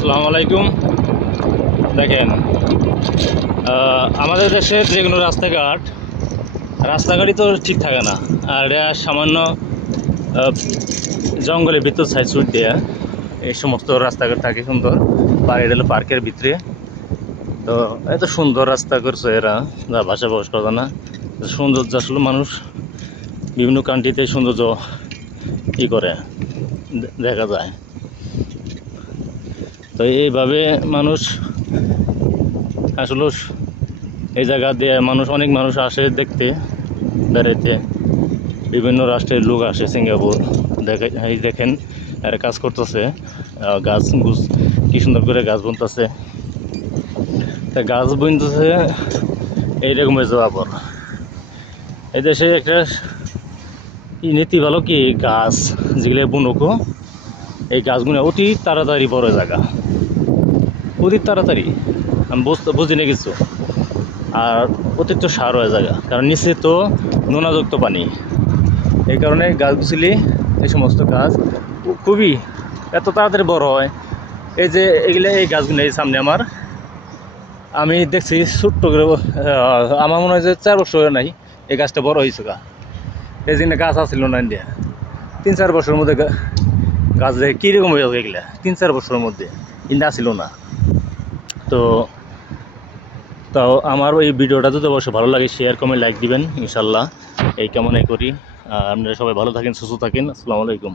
আসসালামু আলাইকুম। দেখেন, আমাদের দেশের যে কোনো রাস্তাঘাটই তো ঠিক থাকে না। আর এটা সামান্য জঙ্গলের ভিতর সাইড সুইট দেয়া এই সমস্ত রাস্তাঘাট থাকে সুন্দর। এটা হলো পার্কের ভিতরে। তো এত সুন্দর রাস্তা করছে এরা, যা ভাষা প্রকাশ করে না। সৌন্দর্য আসলে মানুষ বিভিন্ন কান্ট্রিতে সৌন্দর্য করে দেখা যায়। তো এইভাবে মানুষ আসলে এই জায়গা দিয়ে অনেক মানুষ আসে দেখতে, বেড়াইতে। বিভিন্ন রাষ্ট্রের লোক আসে সিঙ্গাপুর দেখেন আর কাজ করতেছে। গাছ গুছ কি সুন্দর করে গাছ বুনতেছে। তা গাছ বুনতেছে এইরকম জবাবর। এই দেশে একটা নীতি ভালো কি, গাছ যেগুলো বুনকো এই গাছগুলো অতি তাড়াতাড়ি বড় জায়গা, অতি তাড়াতাড়ি। আমি বুঝি না কিছু। আর অতিরিক্ত সার হয়ে জায়গা, কারণ নিচে তো নোনাযুক্ত পানি। এই কারণে গাছ গুছিলি এই সমস্ত গাছ খুবই এত তাড়াতাড়ি বড় হয়। এই যে এই গাছগুলো এই সামনে আমি দেখছি ছোট্ট করে। আমার মনে হয় যে 4 বছর নাই এই গাছটা বড় হয়েছে গা। এই জন্য গাছ আসছিল না ইন্ডিয়া 3-4 বছরের মধ্যে গাছ দেখে কীরকম হয়ে যাবে এগুলা। 3-4 বছরের মধ্যে ইন্ডিয়া আসছিল না। তো তাও আমার এই ভিডিওটা যদি অবশ্যই ভালো লাগে শেয়ার কমেন্ট লাইক দিবেন ইনশাল্লাহ, এই কামনাই করি। আপনারা সবাই ভালো থাকেন, সুস্থ থাকেন। আসসালামু আলাইকুম।